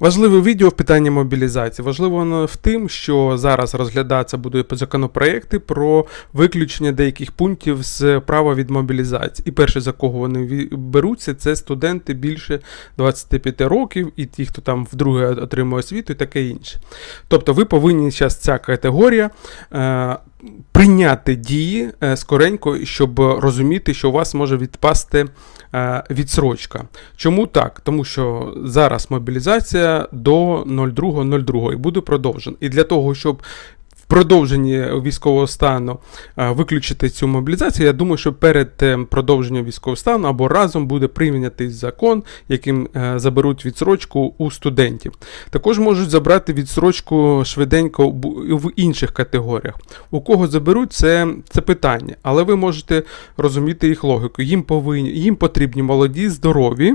Важливе відео в питанні мобілізації. Важливо воно в тим, що зараз розглядатися буде законопроекти про виключення деяких пунктів з права від мобілізації. І перше, за кого вони беруться, це студенти більше 25 років, і ті, хто там вдруге отримує освіту, і таке інше. Тобто, ви повинні зараз ця категорія. Прийняти дії е, скоренько, щоб розуміти, що у вас може відпасти е, відсрочка. Чому так? Тому що зараз мобілізація до 02.02 і буде продовжена. І для того, щоб продовженні військового стану е, виключити цю мобілізацію, я думаю, що перед е, продовженням військового стану або разом буде прийнятий закон, яким е, заберуть відсрочку у студентів. Також можуть забрати відсрочку швиденько в інших категоріях. У кого заберуть, це, це питання, але ви можете розуміти їх логіку. Їм повинні їм потрібні молоді, здорові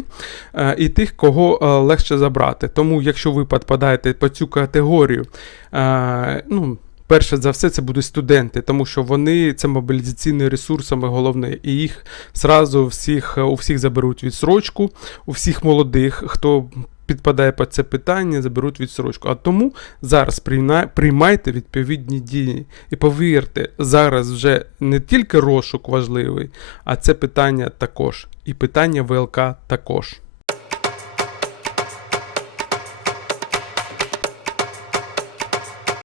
і тих, кого легше забрати. Тому, якщо ви підпадаєте по цю категорію, ну. Перше за все, це будуть студенти, тому що вони це мобілізаційний ресурс, саме головне, і їх зразу всіх, у всіх заберуть відсрочку, у всіх молодих, хто підпадає під це питання, заберуть відсрочку. А тому зараз приймайте відповідні дії. І повірте, зараз вже не тільки розшук важливий, а це питання також. І питання ВЛК також.